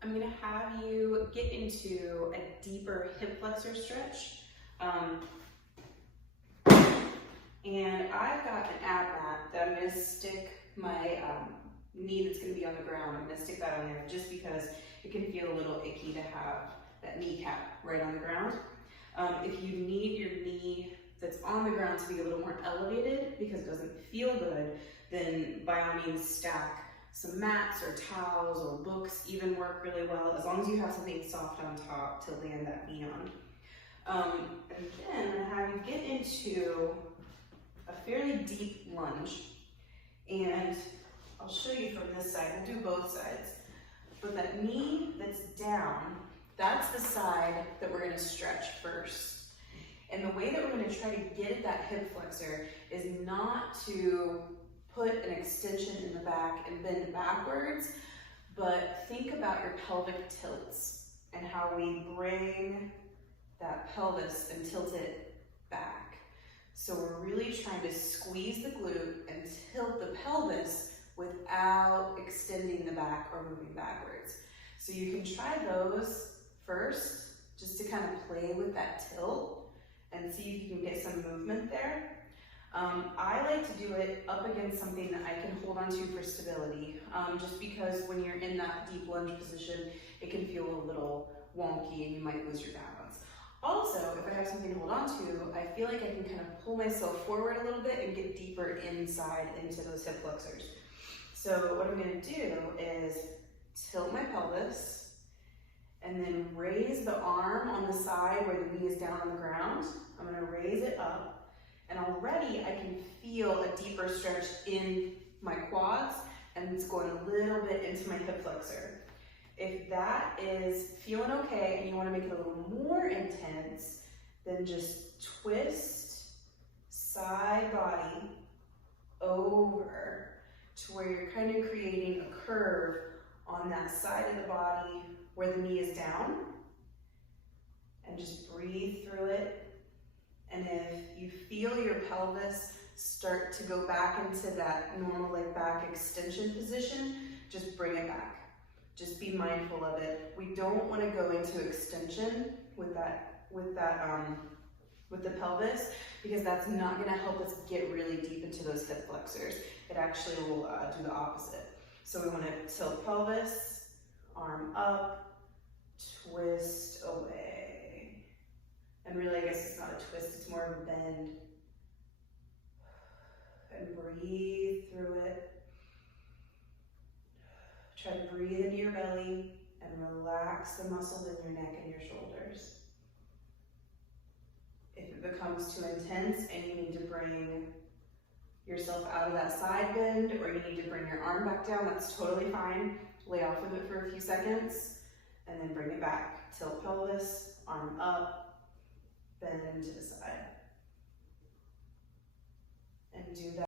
I'm gonna have you get into a deeper hip flexor stretch. And I've got an ab mat that I'm gonna stick my knee that's gonna be on the ground. I'm gonna stick that on there just because it can feel a little icky to have that kneecap right on the ground. If you need your knee that's on the ground to be a little more elevated because it doesn't feel good, then by all means stack some mats or towels or books even work really well, as long as you have something soft on top to land that knee on. And then I'm gonna have you get into a fairly deep lunge, and I'll show you from this side. We'll do both sides. But that knee that's down, that's the side that we're gonna stretch first. And the way that we're gonna try to get at that hip flexor is not to put an extension in the back and bend backwards, but think about your pelvic tilts and how we bring that pelvis and tilt it back. So we're really trying to squeeze the glute and tilt the pelvis without extending the back or moving backwards. So you can try those first, just to kind of play with that tilt and see if you can get some movement there. I like to do it up against something that I can hold onto for stability, just because when you're in that deep lunge position, it can feel a little wonky and you might lose your balance. Also, if I have something to hold on to, I feel like I can kind of pull myself forward a little bit and get deeper inside into those hip flexors. So what I'm going to do is tilt my pelvis and then raise the arm on the side where the knee is down on the ground. I'm going to raise it up, and already I can feel a deeper stretch in my quads, and it's going a little bit into my hip flexor. If that is feeling okay and you want to make it a little more intense, then just twist side body over to where you're kind of creating a curve on that side of the body where the knee is down, and just breathe through it. And if you feel your pelvis start to go back into that normal like back extension position, just bring it back. Just be mindful of it. We don't want to go into extension with the pelvis, because that's not going to help us get really deep into those hip flexors. It actually will do the opposite. So we want to tilt pelvis, arm up, twist away. And really, I guess it's not a twist, it's more of a bend. And breathe through it. Try to breathe into your belly and relax the muscles in your neck and your shoulders. If it becomes too intense and you need to bring yourself out of that side bend, or you need to bring your arm back down, that's totally fine. Lay off of it for a few seconds and then bring it back. Tilt pelvis, arm up, bend to the side. And do that.